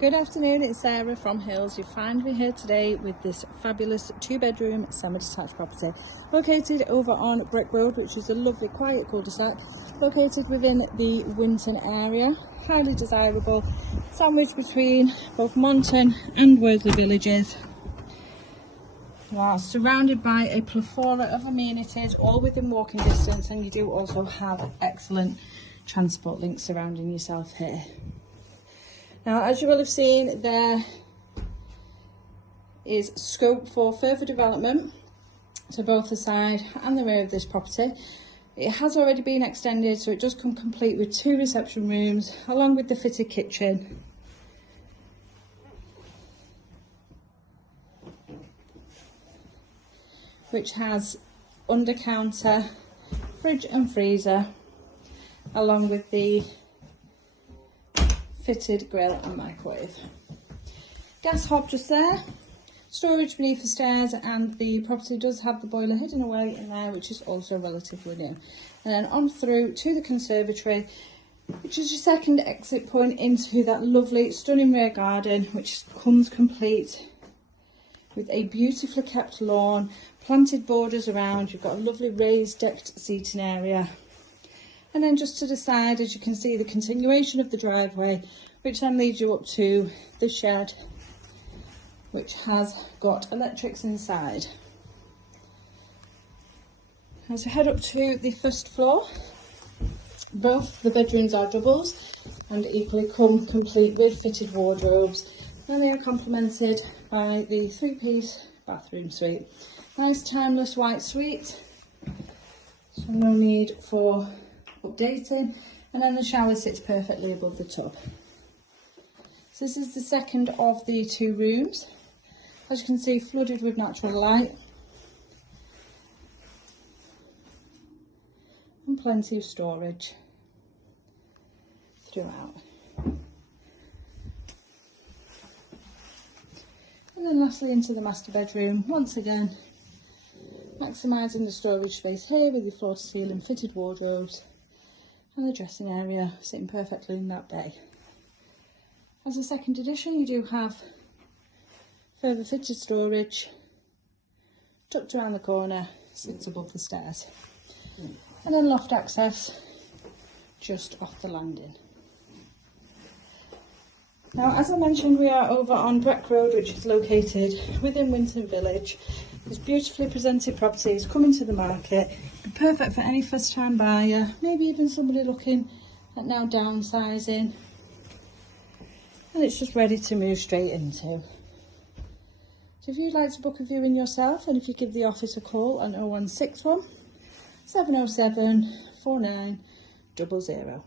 Good afternoon, it's Sarah from Hills. You find me here today with this fabulous 2-bedroom semi-detached property located over on Breck Road, which is a lovely quiet cul-de-sac located within the Winton area. Highly desirable, sandwiched between both Winton and Worsley villages. You are surrounded by a plethora of amenities, all within walking distance, and you do also have excellent transport links surrounding yourself here. Now, as you will have seen, there is scope for further development to both the side and the rear of this property. It has already been extended, so it does come complete with 2 reception rooms along with the fitted kitchen. Which has under counter, fridge and freezer, along with the fitted grill and microwave. Gas hob just there, storage beneath the stairs, and the property does have the boiler hidden away in there, which is also relatively new. And then on through to the conservatory, which is your second exit point into that lovely stunning rear garden, which comes complete with a beautifully kept lawn, planted borders around. You've got a lovely raised decked seating area. And then just to the side, as you can see, the continuation of the driveway, which then leads you up to the shed, which has got electrics inside. As we head up to the first floor, both the bedrooms are doubles and equally come complete with fitted wardrobes, and they are complemented by the 3-piece bathroom suite. Nice timeless white suite, so no need for updating, and then the shower sits perfectly above the tub. So this is the second of the 2 rooms. As you can see, flooded with natural light and plenty of storage throughout. And then lastly into the master bedroom, once again maximising the storage space here with your floor to ceiling fitted wardrobes and the dressing area sitting perfectly in that bay. As a second addition, you do have further fitted storage tucked around the corner, sits above the stairs, and then loft access just off the landing. Now, as I mentioned, we are over on Breck Road, which is located within Winton Village. This beautifully presented property is coming to the market, perfect for any first-time buyer, maybe even somebody looking at now downsizing, and it's just ready to move straight into. So if you'd like to book a viewing yourself, and if you give the office a call on 0161 707 4900.